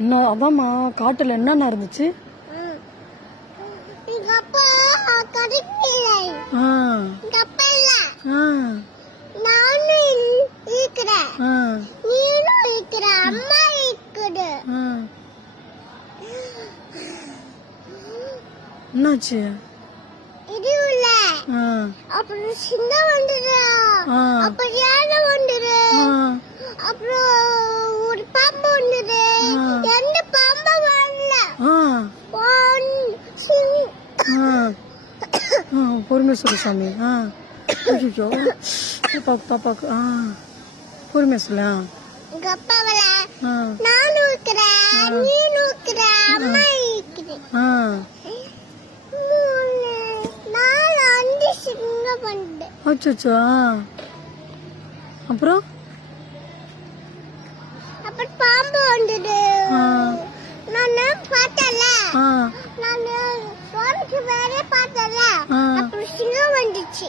இன்னும் அதாம்மா காட்டுல என்னென்ன இருந்துச்சு? என்னாச்சு? அப்புறம் சிங்கம் வந்துரு, அப்புறம் யானை வந்துரு, அப்புறம் ஒரு பாம்பு வந்துரு. எந்த பாம்பு வரல. பொறுமை சொல்லு சாமி. ஐயோ பாப்பாக்கு பொறுமை சொல்ல. எங்க அப்பாவல நான் நூக்குறேன், நீ நூக்குற, அம்மா இருக்குது. அச்சோ அப்புறம் பாம்பு வந்தது. நான் பார்த்தல, நான் வேற பார்த்தல. அப்புறம் சிங்கம் வந்துச்சு.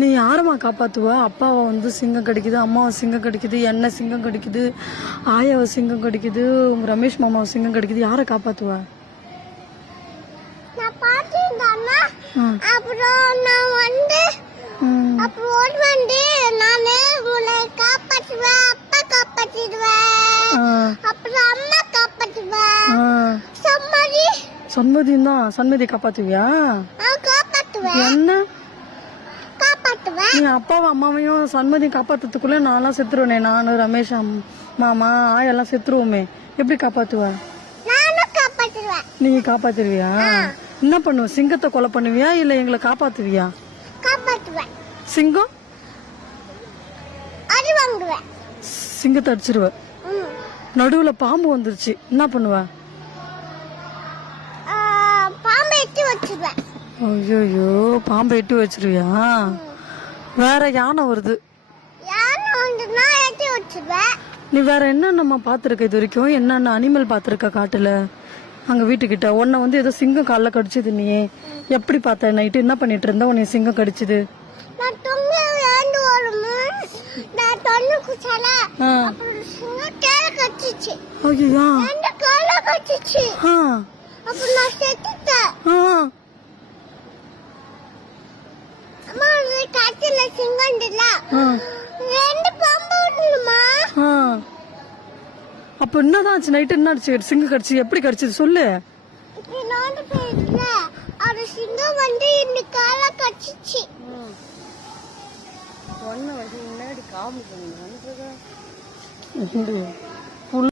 நீ யாரமா காப்பாத்துவா? அப்பாவை வந்து சிங்கம் கடிக்குது, அம்மாவை சிங்கம் கடிக்குது, என்ன சிங்கம் கடிக்குது, ஆயாவை சிங்கம் கடிக்குது, ரமேஷ் மாமாவை சிங்கம் கடிக்குது. யாரை காப்பாத்துவா? அப்புறம் நான் வந்து அப்புறம் வந்து நானே உன்னை காப்பாற்றுவேன், அப்பா காப்பாற்றிடுவேன், அப்புறம் அம்மா காப்பாற்றுவேன். சண்மதி காப்பாத்துவியா? காப்பாற்றுவேன். என்ன காப்பாற்றுவேன்? நீ அப்பாவும் அம்மாவையும் சண்மதி காப்பாத்துறதுக்குள்ள நான்லாம் செத்துருவேனே. நானு ரமேஷ் மாமா ஆயெல்லாம் செத்துருவோமே. எப்படி காப்பாத்துவ? நானும் காப்பாற்றுவேன். நீ காப்பாத்துருவியா? என்ன பண்ணுவ? சிங்கத்தை கொலை பண்ணுவியா இல்ல எங்களை காப்பாத்துவியா? காப்பாற்றுவேன். சிங்கம் அடி வாங்குவேன். சிங்கத்தை அடிச்சிருவ. நடுவுல பாம்பு வந்துருச்சு, என்ன பண்ணுவ? பாம்பை எட்டி வச்சிருவேன். ஐயோ பாம்பை எட்டி வச்சிருவியா? வேற யானை வருது. யானை வந்துனா எட்டி வச்சிருவேன். நீ வேற என்னென்னமா பாத்துருக்க இது வரைக்கும்? என்னென்ன அனிமல் பாத்துருக்க காட்டுல? அங்க வீட்டுக்கிட்ட உன்னை வந்து ஏதோ சிங்கம் கால்ல கடிச்சது. நீ எப்படி பார்த்த? நைட்டு என்ன பண்ணிட்டு இருந்த? உன்னை சிங்கம் கடிச்சது? அப்ப என்னதான் ஆச்சு? நைட்டு என்ன ஆச்சு? சிங்கம் கடிச்சு எப்படி கடிச்சது சொல்லு. சிங்கம் வந்து இந்த கால கடிச்சிச்சு. முன்னாடி காமி